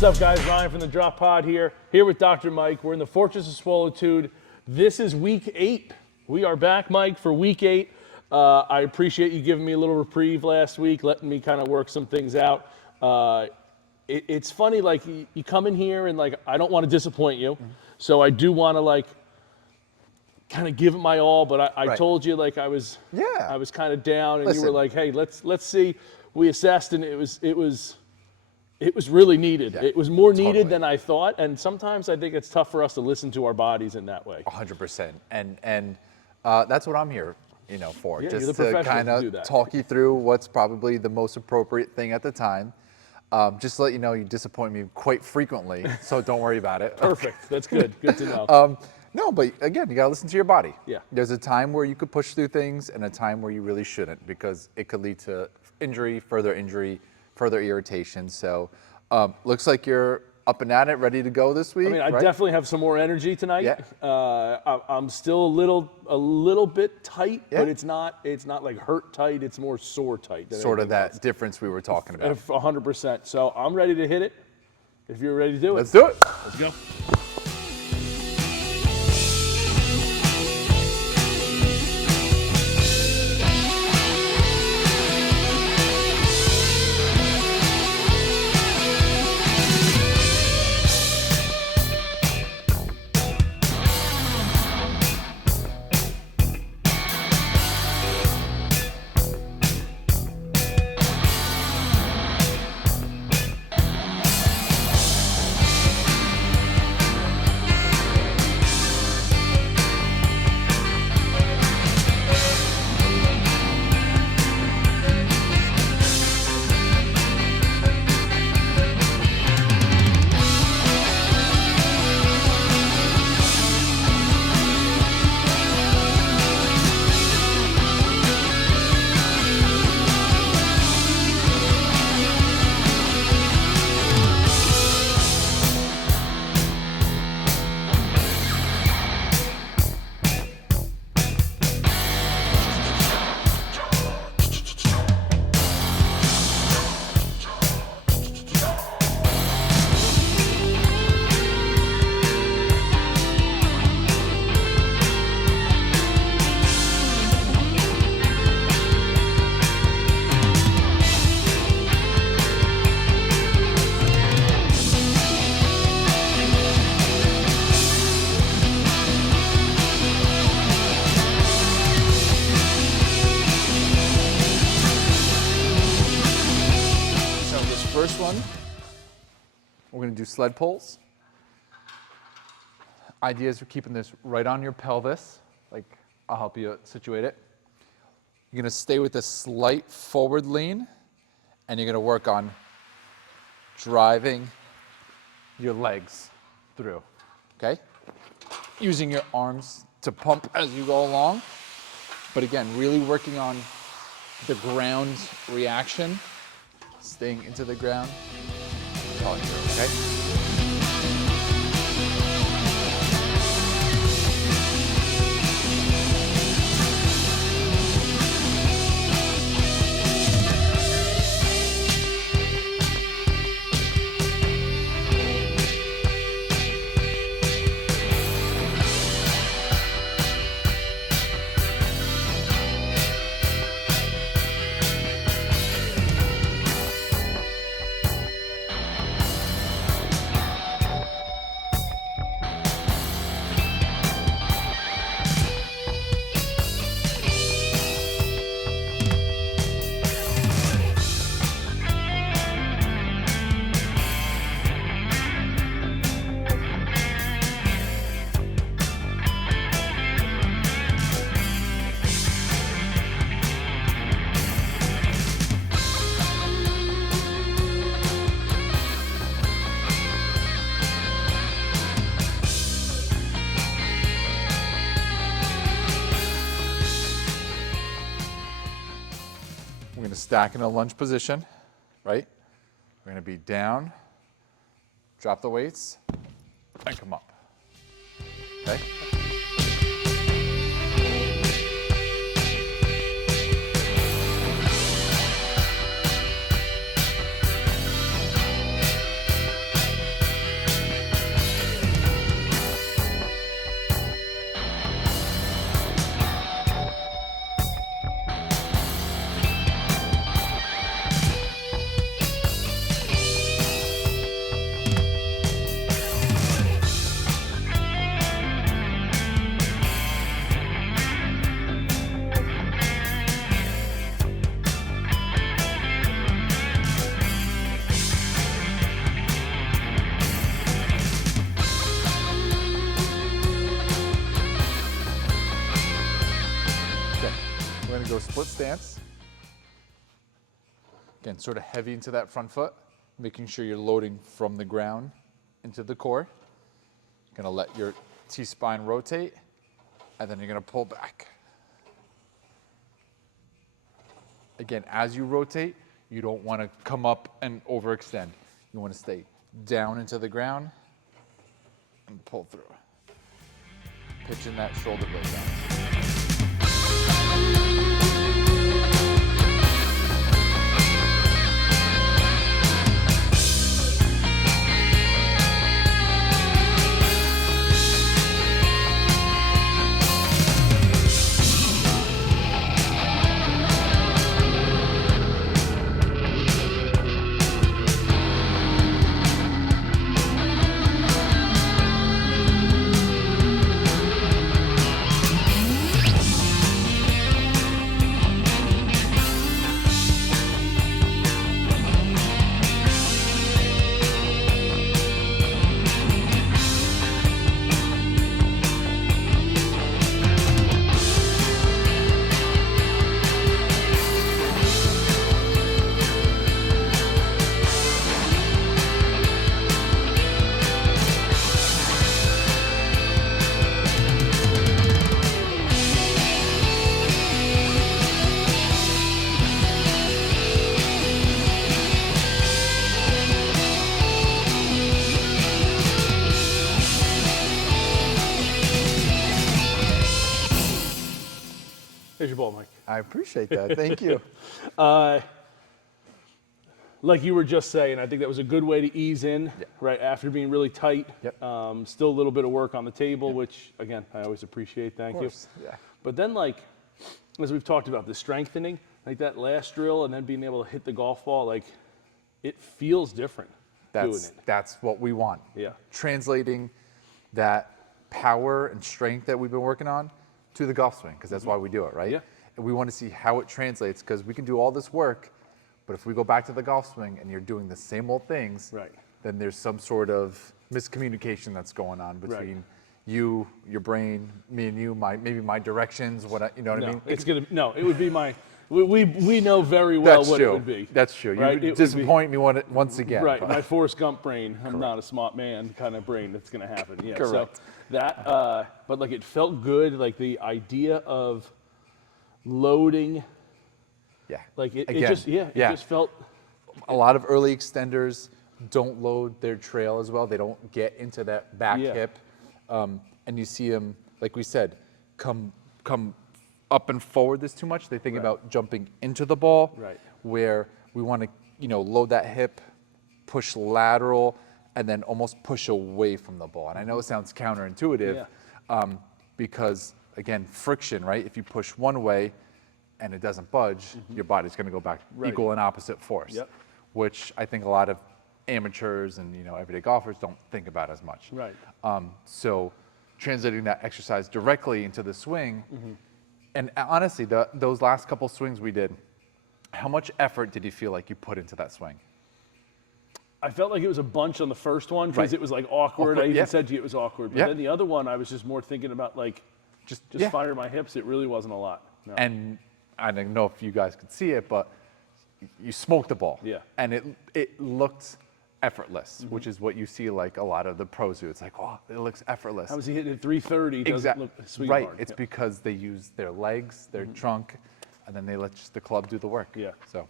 What's up, guys? Ryan from the Drop Pod here with Dr. Mike. We're in the Fortress of Swallowtude. This is week 8. We are back, Mike, for week 8. I appreciate you giving me a little reprieve last week, letting me kind of work some things out. It's funny, like, you come in here and, like, I don't want to disappoint you, so I do want to, like, kind of give it my all, but I told you, like, I was kind of down, and you were like, hey, let's see. We assessed, and it was really needed. Yeah, it was more needed than I thought, and sometimes I think it's tough for us to listen to our bodies in that way. 100%, and that's what I'm here, for. Yeah, just to kind of talk you through what's probably the most appropriate thing at the time. Just to let you know, you disappoint me quite frequently, so don't worry about it. Perfect. That's good. Good to know. No, but again, you gotta listen to your body. Yeah. There's a time where you could push through things, and a time where you really shouldn't, because it could lead to injury, further irritation. So, looks like you're up and at it, ready to go this week. I mean, I definitely have some more energy tonight. Yeah. I'm still a little bit tight, but it's not like hurt tight. It's more sore tight. Sort of that difference we were talking about. 100%. So I'm ready to hit it. If you're ready to do it. Let's do it. Let's go. First one, we're going to do sled pulls. Idea is for keeping this right on your pelvis. Like, I'll help you situate it. You're going to stay with a slight forward lean, and you're going to work on driving your legs through, okay? Using your arms to pump as you go along. But again, really working on the ground reaction. Staying into the ground, all through, okay? We're going to stack in a lunge position, right? We're going to be down, drop the weights, and come up, okay? into a split stance. Again, sort of heavy into that front foot, making sure you're loading from the ground into the core. You're gonna let your T-spine rotate, and then you're gonna pull back. Again, as you rotate, you don't wanna come up and overextend. You wanna stay down into the ground and pull through. Pitching that shoulder blade down. There's your ball, Mike. I appreciate that. Thank you. Like you were just saying, I think that was a good way to ease in, Yeah. right, after being really tight. Yep. Still a little bit of work on the table, which, again, I always appreciate. Thank Of you. course, yeah. But then, like, as we've talked about, the strengthening, like that last drill and then being able to hit the golf ball, like, it feels different doing it. That's what we want. Yeah. Translating that power and strength that we've been working on to the golf swing, because that's why we do it, right? Yeah. And we want to see how it translates, because we can do all this work, but if we go back to the golf swing and you're doing the same old things, Right. then there's some sort of miscommunication that's going on between you, your brain, me and you, maybe my directions, you know what I mean? It would be my, we know very well That's what true. it would be. That's true. Right? You It would disappoint me once again. Right, but- my Forrest Gump brain. I'm not a smart man kind of brain that's going to happen. Yeah, Correct. So that, but like it felt good, like the idea of loading, Yeah. like it Again, just, it just felt, a lot of early extenders don't load their trail as well. They don't get into that back Yeah. hip. And you see them, like we said, come up and forward this too much. They think about jumping into the ball, Right. where we want to, load that hip, push lateral, and then almost push away from the ball. And I know it sounds counterintuitive, because again, friction, right? If you push one way and it doesn't budge, your body's going to go back Right. equal and opposite force, Yep. which I think a lot of amateurs and everyday golfers don't think about as much. Right. So translating that exercise directly into the swing, and honestly, those last couple swings we did, how much effort did you feel like you put into that swing? I felt like it was a bunch on the first one because Right. it was like awkward. I even yeah. said to you it was awkward. But Yeah. then the other one, I was just more thinking about like, just yeah. fire my hips. It really wasn't a lot. No. And I don't know if you guys could see it, but you smoked the ball. Yeah. And it looked effortless, which is what you see like a lot of the pros do. It's like, oh, it looks effortless. How was he hitting at 330? Doesn't Exactly. look sweet Right. hard. It's Yeah. because they use their legs, their trunk, and then they let just the club do the work. Yeah. So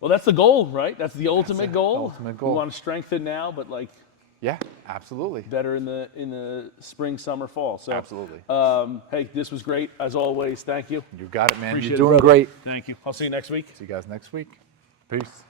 Well, that's the goal, right? That's the ultimate goal. ultimate goal. We want to strengthen now, but like yeah, absolutely. better in the spring, summer, fall. So Absolutely. Hey, this was great as always. Thank you. You got it, man. Appreciate You're it, doing brother. great. Thank you. I'll see you next week. See you guys next week. Peace.